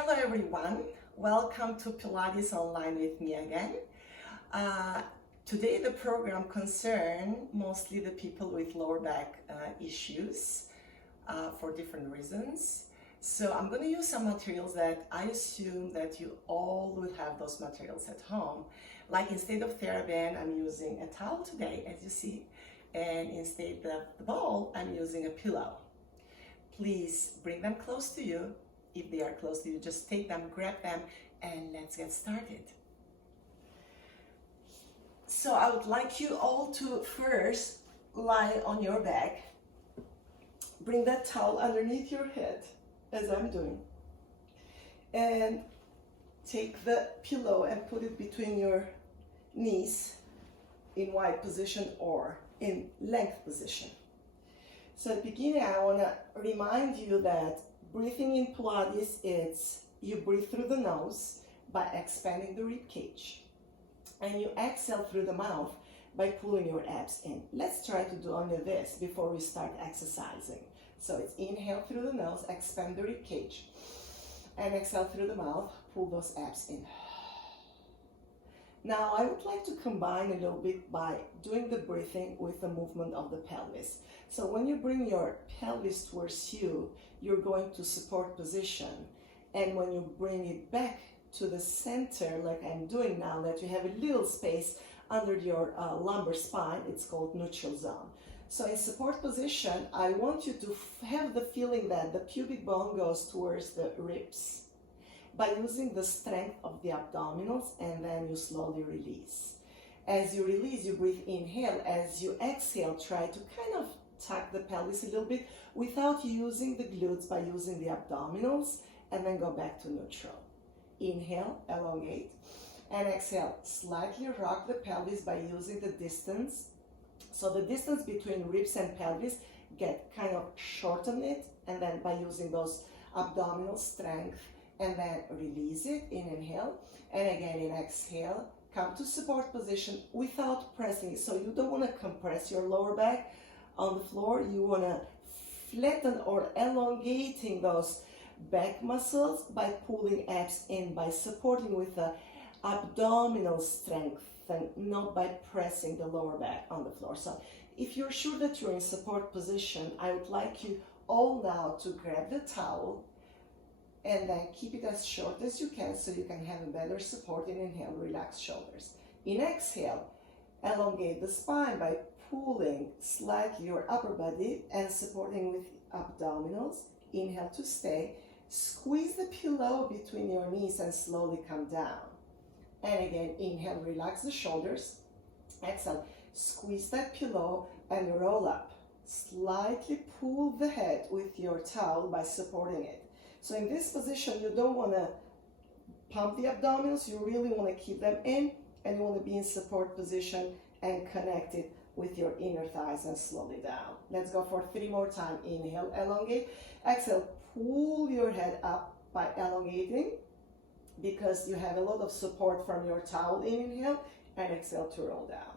Hello everyone, welcome to Pilates Online with me again. Today the program concerns mostly the people with lower back issues for different reasons. So I'm going to use some materials that I assume that you all would have those materials at home. Like instead of TheraBand, I'm using a towel today, as you see, and instead of the ball, I'm using a pillow. Please bring them close to you. If they are close to you, just take them, grab them, and let's get started. So I would like you all to first lie on your back. Bring that towel underneath your head, as I'm doing. And take the pillow and put it between your knees in wide position or in length position. So at the beginning, I want to remind you that breathing in Pilates, it's you breathe through the nose by expanding the rib cage. And you exhale through the mouth by pulling your abs in. Let's try to do only this before we start exercising. So it's inhale through the nose, expand the rib cage. And exhale through the mouth, pull those abs in. Now I would like to combine a little bit by doing the breathing with the movement of the pelvis. So when you bring your pelvis towards you, you're going to support position. And when you bring it back to the center, like I'm doing now, that you have a little space under your lumbar spine, it's called neutral zone. So in support position, I want you to have the feeling that the pubic bone goes towards the ribs by using the strength of the abdominals, and then you slowly release. As you release, you breathe inhale. As you exhale, try to kind of tuck the pelvis a little bit without using the glutes, by using the abdominals, and then go back to neutral. Inhale, elongate, and exhale, slightly rock the pelvis by using the distance. So the distance between ribs and pelvis, get kind of shorten it, and then by using those abdominal strength, and then release it in inhale, and again in exhale, come to support position without pressing. So you don't want to compress your lower back on the floor. You want to flatten or elongating those back muscles by pulling abs in, by supporting with the abdominal strength, and not by pressing the lower back on the floor. So if you're sure that you're in support position, I would like you all now to grab the towel and then keep it as short as you can so you can have a better support. In inhale, relax shoulders. In exhale, elongate the spine by pulling slightly your upper body and supporting with abdominals. Inhale to stay. Squeeze the pillow between your knees and slowly come down. And again, inhale, relax the shoulders. Exhale, squeeze that pillow and roll up. Slightly pull the head with your towel by supporting it. So in this position, you don't want to pump the abdominals. You really want to keep them in, and you want to be in support position and connect it with your inner thighs and slowly down. Let's go for 3 more times. Inhale, elongate. Exhale, pull your head up by elongating, because you have a lot of support from your towel in inhale, and exhale to roll down.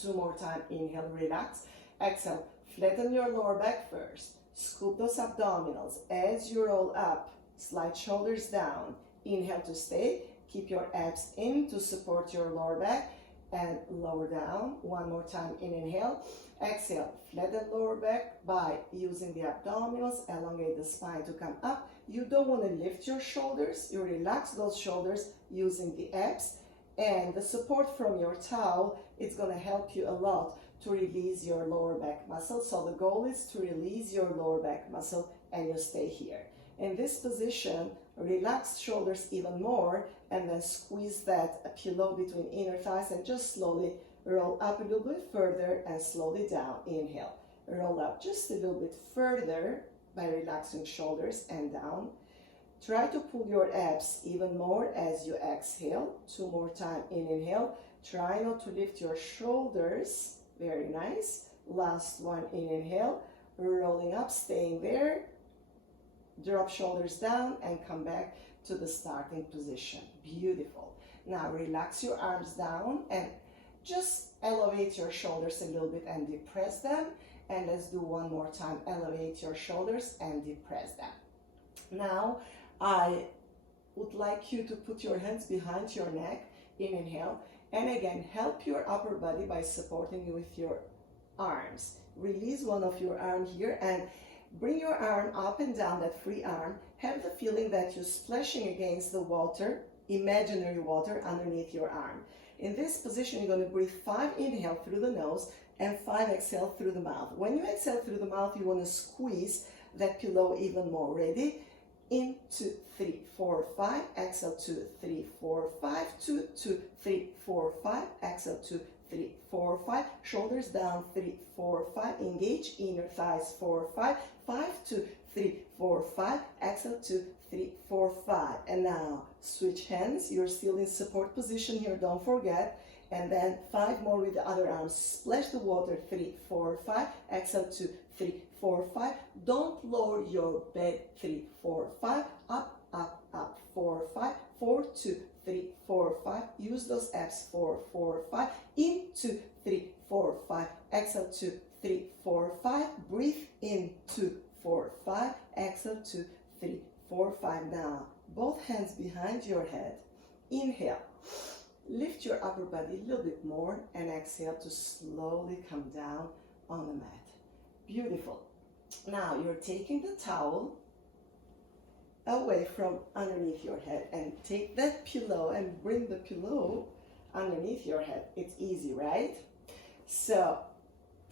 2 more times. Inhale, relax. Exhale, flatten your lower back first. Scoop those abdominals. As you roll up, slide shoulders down. Inhale to stay. Keep your abs in to support your lower back, and lower down. 1 more time in inhale. Exhale, flatten lower back by using the abdominals. Elongate the spine to come up. You don't want to lift your shoulders. You relax those shoulders using the abs, and the support from your towel, it's going to help you a lot to release your lower back muscle. So the goal is to release your lower back muscle, and you stay here. In this position, relax shoulders even more, and then squeeze that pillow between inner thighs, and just slowly roll up a little bit further and slowly down. Inhale, roll up just a little bit further by relaxing shoulders and down. Try to pull your abs even more as you exhale. 2 more times in inhale. Try not to lift your shoulders. Very nice. Last one in inhale. Rolling up, staying there. Drop shoulders down and come back to the starting position. Beautiful. Now relax your arms down and just elevate your shoulders a little bit and depress them. And let's do one more time. Elevate your shoulders and depress them. Now, I would like you to put your hands behind your neck, inhale, and again, help your upper body by supporting you with your arms. Release one of your arms here and bring your arm up and down, that free arm. Have the feeling that you're splashing against the water, imaginary water, underneath your arm. In this position, you're going to breathe 5 inhale through the nose and 5 exhale through the mouth. When you exhale through the mouth, you want to squeeze that pillow even more. Ready? In 2, 3, 4, 5. Exhale 2, 3, 4, 5. 2, 2, 3, 4, 5. Exhale 2, 3, 4, 5. Shoulders down. 3, 4, 5. Engage inner thighs. 4, 5. 5, 2, 3, 4, 5. Exhale 2, 3, 4, 5. And now switch hands. You're still in support position here. Don't forget. And then 5 more with the other arm. Splash the water. 3, 4, 5. Exhale 2, 3, 4, 5. Don't lower your bed. 3, 4, 5. Up, up, up. 4, 5. 4, 2, 3, 4, 5. Use those abs. 4, 4, 5. In 2, 3, 4, 5. Exhale 2, 3, 4, 5. Breathe in 2, 4, 5. Exhale 2, 3, 4, 5. Now both hands behind your head. Inhale. Lift your upper body a little bit more and exhale to slowly come down on the mat. Beautiful. Now you're taking the towel away from underneath your head and take that pillow and bring the pillow underneath your head. It's easy, right? So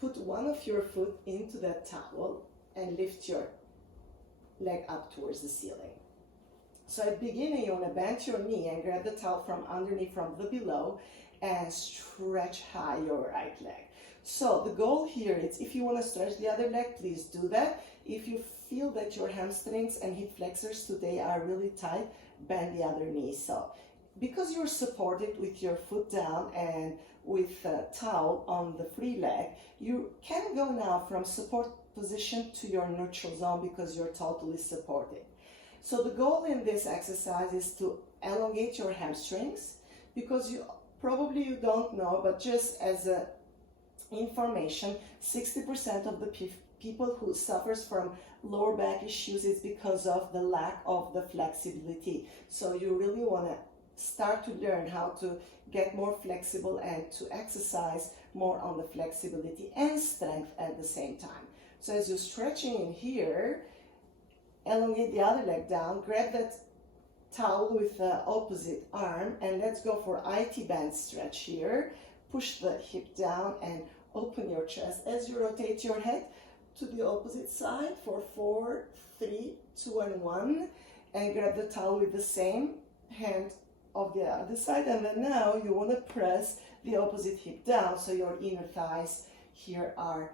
put one of your foot into that towel and lift your leg up towards the ceiling. So at the beginning, you want to bend your knee and grab the towel from underneath, from the below, and stretch high your right leg. So the goal here is, if you want to stretch the other leg, please do that. If you feel that your hamstrings and hip flexors today are really tight, bend the other knee. So because you're supported with your foot down and with a towel on the free leg, you can go now from support position to your neutral zone because you're totally supported. So the goal in this exercise is to elongate your hamstrings, because you don't know, but just as a information, 60% of the people who suffers from lower back issues is because of the lack of the flexibility. So you really want to start to learn how to get more flexible and to exercise more on the flexibility and strength at the same time. So as you're stretching in here, elongate the other leg down, grab that towel with the opposite arm, and let's go for IT band stretch here. Push the hip down and open your chest as you rotate your head to the opposite side for 4, 3, 2, and 1, and grab the towel with the same hand of the other side. And then now you want to press the opposite hip down so your inner thighs here are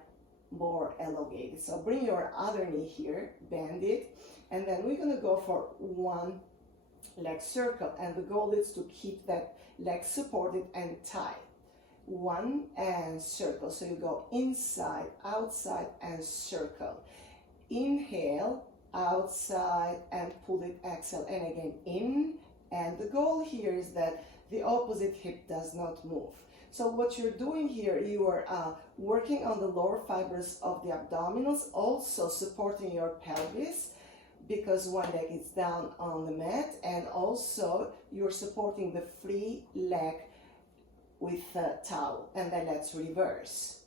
more elongated. So bring your other knee here, bend it, and then we're going to go for one leg circle, and the goal is to keep that leg supported and tight. One and circle. So you go inside, outside, and circle. Inhale, outside, and pull it, exhale, and again in. And the goal here is that the opposite hip does not move. So what you're doing here, you are working on the lower fibers of the abdominals, also supporting your pelvis, because one leg is down on the mat, and also you're supporting the free leg with a towel. And then let's reverse.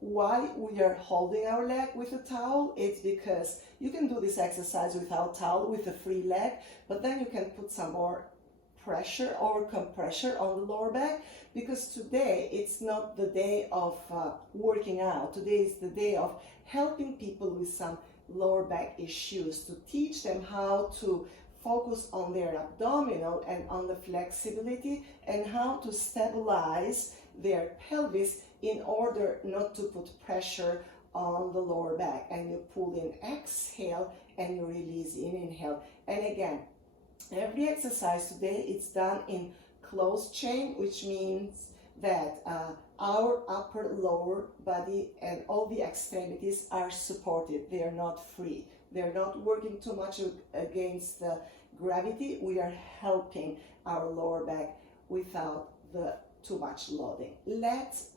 Why we are holding our leg with a towel? It's because you can do this exercise without towel, with a free leg, but then you can put some more pressure or compression on the lower back, because today it's not the day of working out. Today is the day of helping people with some lower back issues, to teach them how to focus on their abdominal and on the flexibility, and how to stabilize their pelvis in order not to put pressure on the lower back. And you pull in, exhale, and you release in, inhale. And again, every exercise today, it's done in closed chain, which means that our upper, lower body and all the extremities are supported. They are not free. They're not working too much against the gravity. We are helping our lower back without the too much loading. Let's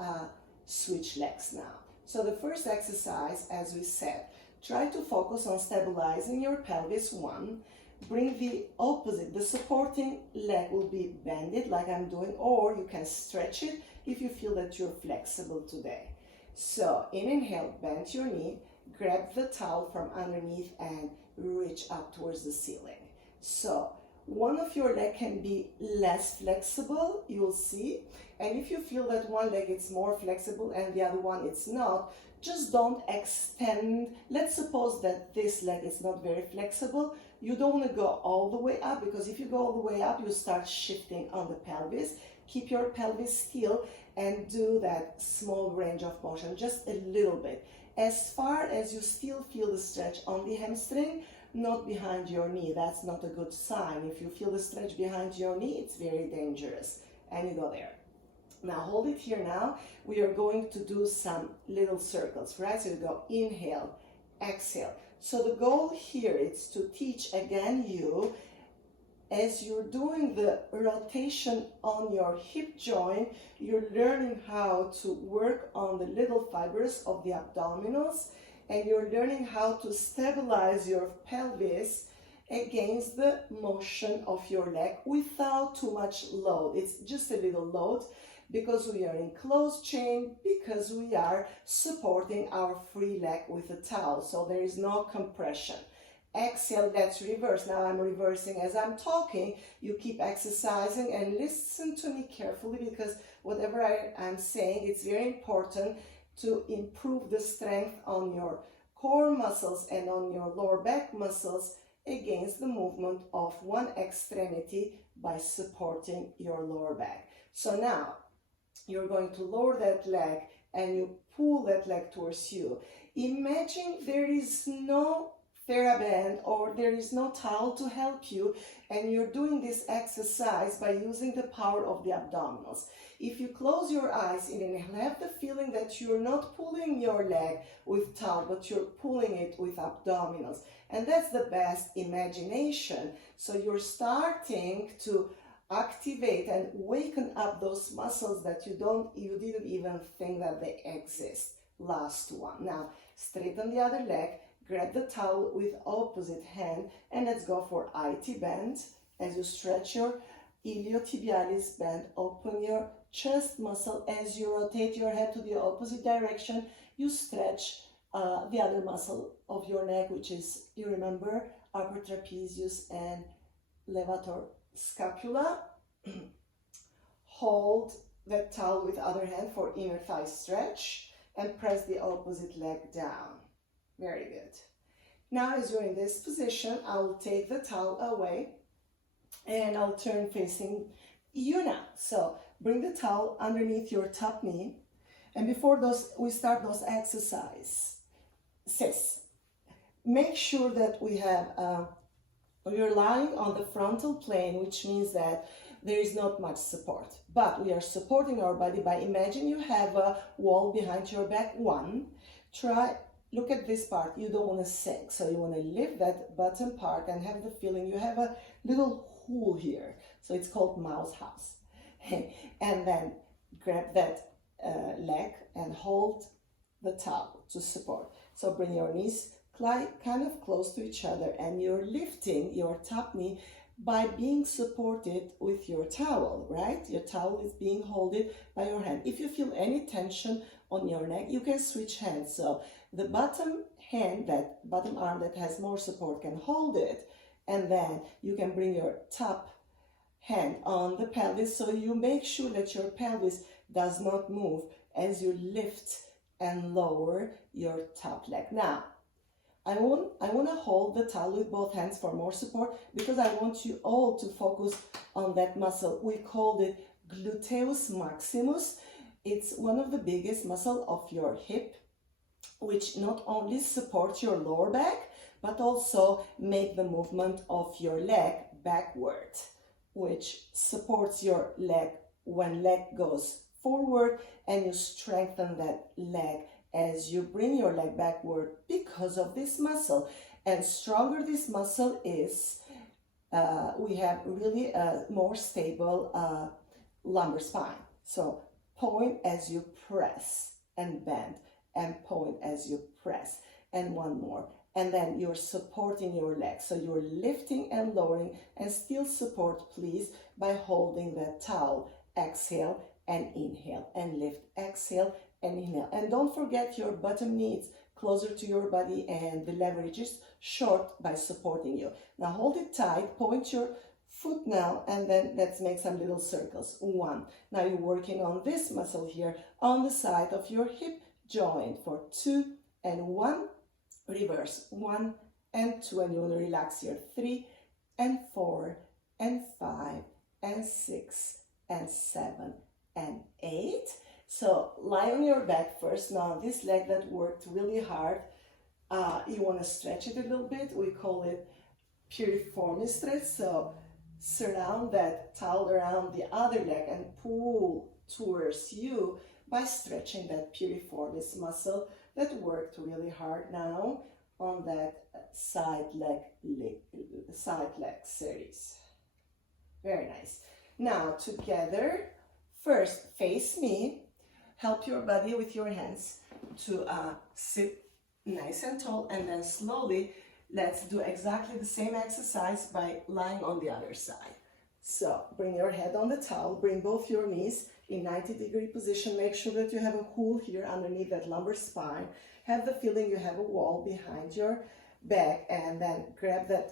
switch legs now. So the first exercise, as we said, try to focus on stabilizing your pelvis, 1. bring the opposite. The supporting leg will be bended like I'm doing, or you can stretch it if you feel that you're flexible today. So inhale, bend your knee, grab the towel from underneath and reach up towards the ceiling. So one of your leg can be less flexible, you'll see. And if you feel that one leg is more flexible and the other one it's not, just don't extend. Let's suppose that this leg is not very flexible. You don't want to go all the way up, because if you go all the way up, you start shifting on the pelvis. Keep your pelvis still and do that small range of motion, just a little bit. As far as you still feel the stretch on the hamstring, not behind your knee. That's not a good sign. If you feel the stretch behind your knee, it's very dangerous. And you go there. Now hold it here now. We are going to do some little circles, right? So you go inhale, exhale. So the goal here is to teach again you, as you're doing the rotation on your hip joint, you're learning how to work on the little fibers of the abdominals, and you're learning how to stabilize your pelvis against the motion of your leg without too much load. It's just a little load because we are in closed chain, because we are supporting our free leg with a towel. So there is no compression. Exhale, let's reverse. Now I'm reversing as I'm talking. You keep exercising and listen to me carefully, because whatever I'm saying, it's very important to improve the strength on your core muscles and on your lower back muscles against the movement of one extremity by supporting your lower back. So now you're going to lower that leg and you pull that leg towards you. Imagine there is no TheraBand or there is no towel to help you, and you're doing this exercise by using the power of the abdominals. If you close your eyes and have the feeling that you're not pulling your leg with towel, but you're pulling it with abdominals, and that's the best imagination. So you're starting to activate and waken up those muscles that you didn't even think that they exist. Last one. Now straighten the other leg. Grab the towel with opposite hand and let's go for IT bend. As you stretch your iliotibialis, bend, open your chest muscle. As you rotate your head to the opposite direction, you stretch the other muscle of your neck, which is, you remember, upper trapezius and levator scapula. Hold that towel with other hand for inner thigh stretch and press the opposite leg down. Very good. Now as you're in this position, I will take the towel away and I'll turn facing you now. So bring the towel underneath your top knee. And before we start those exercises, make sure that you're lying on the frontal plane, which means that there is not much support. But we are supporting our body by imagine you have a wall behind your back. Look at this part. You don't want to sink, so you want to lift that bottom part and have the feeling you have a little hole here. So it's called mouse house. And then grab that leg and hold the towel to support. So bring your knees kind of close to each other, and you're lifting your top knee by being supported with your towel, right? Your towel is being held by your hand. If you feel any tension on your neck, you can switch hands. So the bottom hand, that bottom arm that has more support, can hold it, and then you can bring your top hand on the pelvis, so you make sure that your pelvis does not move as you lift and lower your top leg. Now, I want to hold the towel with both hands for more support, because I want you all to focus on that muscle. We call it gluteus maximus. It's one of the biggest muscles of your hip, which not only supports your lower back, but also make the movement of your leg backward, which supports your leg when leg goes forward, and you strengthen that leg as you bring your leg backward because of this muscle. And stronger this muscle is, we have really a more stable lumbar spine. So point as you press and bend, and point as you press. And one more. and then you're supporting your legs. So you're lifting and lowering, and still support, please, by holding the towel. Exhale and inhale, and lift. Exhale and inhale. And don't forget your bottom knee is closer to your body, and the leverage is short by supporting you. Now hold it tight, point your foot now, and then let's make some little circles. 1. Now you're working on this muscle here on the side of your hip joint for 2 and 1. Reverse. 1 and 2, and you want to relax here. 3 and 4 and 5 and 6 and 7 and 8. So lie on your back first. Now this leg that worked really hard, you want to stretch it a little bit. We call it Piriformis stretch. So surround that towel around the other leg and pull towards you by stretching that piriformis muscle that worked really hard now on that side leg series. Very nice. Now together, first face me. Help your body with your hands to sit nice and tall, and then slowly let's do exactly the same exercise by lying on the other side. So bring your head on the towel, bring both your knees in 90-degree position. Make sure that you have a hole here underneath that lumbar spine. Have the feeling you have a wall behind your back, and then grab that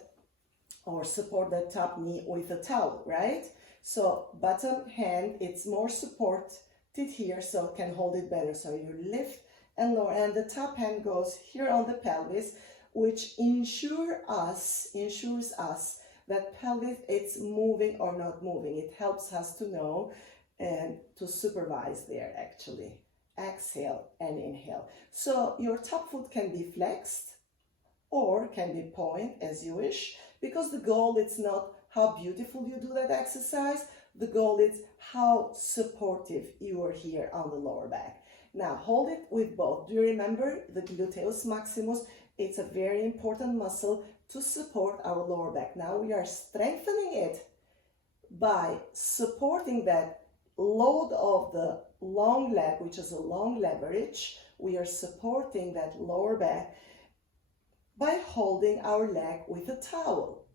or support that top knee with a towel, right? So bottom hand, it's more supported here, so can hold it better. So you lift and lower, and the top hand goes here on the pelvis, which ensures us that pelvis it's moving or not moving. It helps us to know and to supervise there actually. Exhale and inhale. So your top foot can be flexed or can be point as you wish, because the goal is not how beautiful you do that exercise. The goal is how supportive you are here on the lower back. Now hold it with both. Do you remember the gluteus maximus? It's a very important muscle to support our lower back. Now we are strengthening it by supporting that load of the long leg, which is a long leverage. We are supporting that lower back by holding our leg with a towel.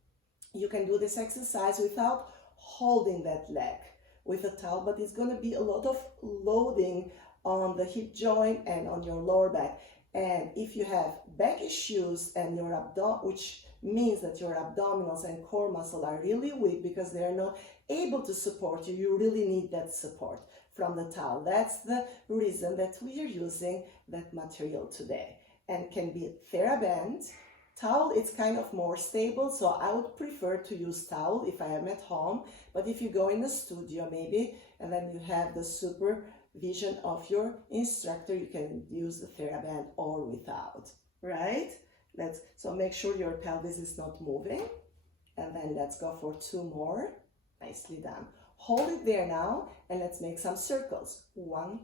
You can do this exercise without holding that leg with a towel, but it's going to be a lot of loading on the hip joint and on your lower back. And if you have back issues and your abdomen, which means that your abdominals and core muscle are really weak because they are not able to support you, you really need that support from the towel. That's the reason that we are using that material today, and can be TheraBand. Towel, it's kind of more stable, so I would prefer to use towel if I am at home, but if you go in the studio maybe, and then you have the supervision of your instructor, you can use the TheraBand or without, right? So make sure your pelvis is not moving, and then let's go for 2 more. Nicely done. Hold it there now, and let's make some circles. 1,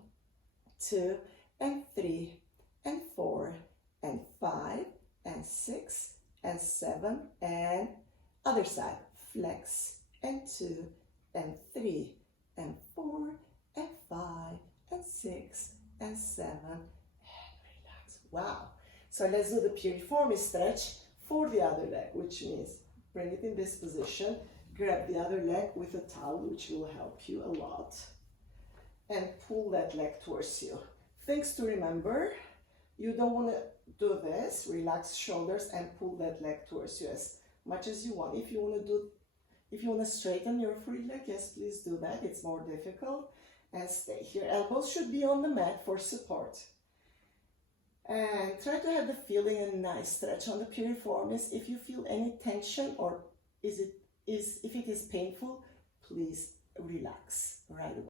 2, and 3, and 4, and 5, and 6, and 7, and other side. Flex, and 2, and 3, and 4, and 5, and 6, and 7, and relax. Wow. So let's do the piriformis stretch for the other leg, which means bring it in this position, grab the other leg with a towel, which will help you a lot, and pull that leg towards you. Things to remember: you don't want to do this, relax shoulders and pull that leg towards you as much as you want. If you want to straighten your free leg, yes, please do that. It's more difficult. And stay here. Elbows should be on the mat for support. And try to have the feeling a nice stretch on the piriformis. If you feel any tension, or if it is painful, please relax right away.